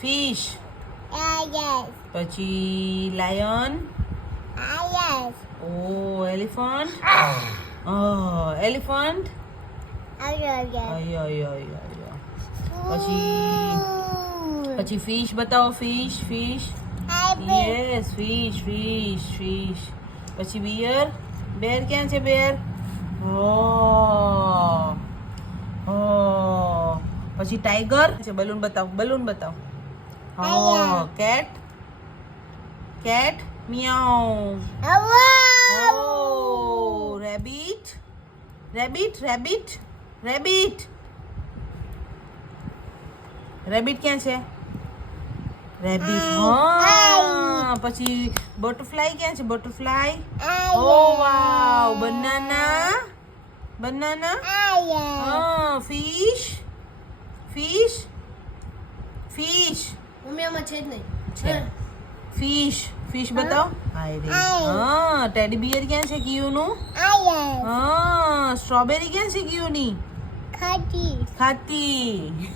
Fish. Yes. પછી lion. Yes. ઓ elephant. Elephant. Yes. અય અય અય અય. પછી ફિશ બતાવો. ફિશ. Yes fish. પછી બિયર. બેર ક્યાં છે? બેર. પછી ટાઈગર છે. બલૂન બતાવો. કેટ. મિયાઉ. રેબિટ. ક્યાં છે? રેબિટ. પછી બટરફ્લાય ક્યાં છે? બટરફ્લાય. ઓ વાવ. બનાના. ફિશ. મમ્મી આમાં છે જ નહીં. ફિશ બતાવો. ટેડી બિયર ક્યાં છે? કિયુનું. સ્ટ્રોબેરી ક્યાં છે? કિયુની. ખાતી.